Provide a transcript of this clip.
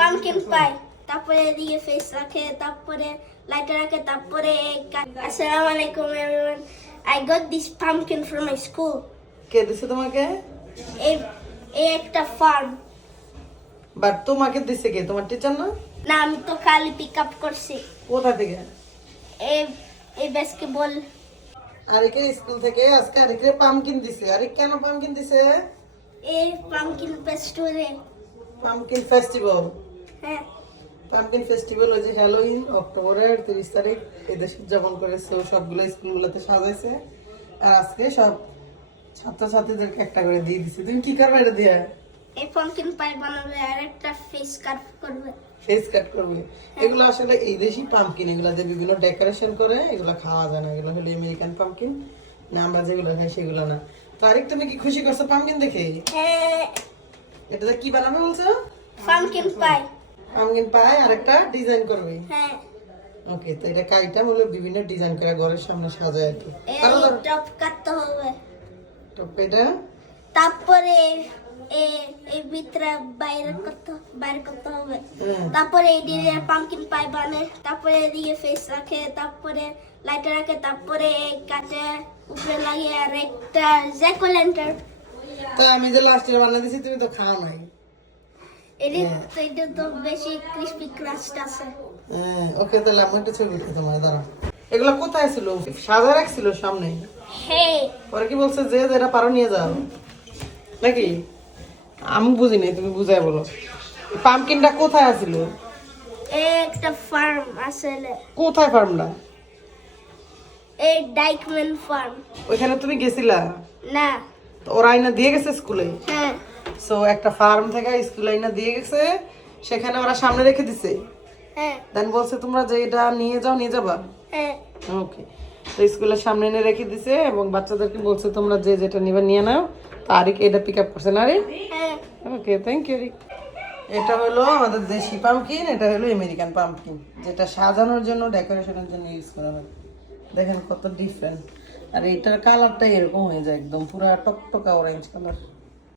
Pumpkin পাই, তারপরে এদিকে face রাখে, তারপরে লাইটার রাখে, তারপরে আসসালামু আলাইকুম everyone, I got this pumpkin from my school. কে দিছে তোমাকে? এই একটা ফার্ম। বাট তোমাকে দিছে কে? তোমার টিচার না? না, আমি তো খালি পিক আপ করছি। কোথা থেকে? এই বাস্কেটবল। আরেকে স্কুল থেকে আজকে আরেকে পামকিন দিছে। আরে কেন পামকিন দিছে? এই পামকিন ফেস্টিভ্যালে। Pumpkin festival. হ্যাঁ, পামকিন ফেস্টিভ্যাল ওই যে হ্যালোইন অক্টোবরের 30 তারিখ এদেশে উদযাপন করেছে, ও সবগুলো স্কুলগুলোতে সাজাইছে। আর আজকে সব ছাত্রছাত্রীদেরকে একটা করে দিয়ে দিছে। তুমি কি করবে এটা দিয়ে? এই পামকিন পাই বানাবে আর একটা ফেস কাট করবে। ফেস কাট করবে। এগুলো আসলে এই দেশি পামকিন, এগুলা যে বিভিন্ন ডেকোরেশন করে এগুলো খাওয়া যায় না, এগুলো হলো আমেরিকান পামকিন। না আমরা যেগুলো খাই সেগুলো না। তো আরেক তুমি কি খুশি করছো পামকিন দেখে? হ্যাঁ, এটাতে কি বানাবে বলছো? পামকিন পাই। পামকিন পাই আর একটা ডিজাইন করবে। হ্যাঁ, ওকে, তো এটা কাইটা হলো বিভিন্ন ডিজাইন করে ঘরের সামনে সাজায় আর কি। এই আরো ধরো। টপ কাটতে হবে, তো এটা তারপরে এই ভিতরে বাইরে করতে হবে, তারপরে এই দিয়ে পামকিন পাই বানে, তারপরে এদিকে ফেস রাখে, তারপরে লাইটার রাখে, তারপরে কাটে উপরে লাগিয়ে আর একটা জ্যাক ও ল্যান্টার্ন। তো আমি যে লাস্ট ইয়ার বানিয়ে দিছি তুমি তো খাও নাই। এটা তো বেশি ক্রিস্পি ক্রাস্ট আছে। হ্যাঁ, ওকে, তাহলে আমার একটা ছবি উঠতে তোমার দাঁড়াও। এগুলো কোথায় ছিল? সাজা রাখছিল সামনে। হ্যাঁ, ওরা কি বলছে যে যেটা পারো নিয়ে যাও নাকি? আমি বুঝি নাই, তুমি বুঝাই বলো। পামকিনটা কোথায় আছিল? একটা ফার্ম আসলে, কোথায় ফার্মটা? এই ডাইকম্যান ফার্ম। ওইখানে তুমি গেছিলা? না। তো ওরা আইনা দিয়ে গেছে স্কুলে? হ্যাঁ, সো একটা ফার্ম থেকে স্কুলে আইনা দিয়ে গেছে, সেখানে ওরা সামনে রেখে দিছে। হ্যাঁ, দেন বলছে তোমরা যে এটা নিয়ে যাও, নিয়ে যাবা? হ্যাঁ, ওকে, তো স্কুলের সামনে এনে রেখে দিছে এবং বাচ্চাদেরকে বলছে তোমরা যে যেটা নিবে নিয়ে নাও। তারিখ এটা পিক আপ করছে না রে? হ্যাঁ। ওকে, থ্যাংক ইউ রিক। এটা হলো আমাদের দেশি পামকিন, এটা হলো আমেরিকান পামকিন, যেটা সাজানোর জন্য ডেকোরেশনের জন্য ইউজ করা হয়। দেখেন কত ডিফারেন্ট। আর এটার কালারটা এরকম হয়ে যায় একদম পুরো টকটকা অরেঞ্জ কালার।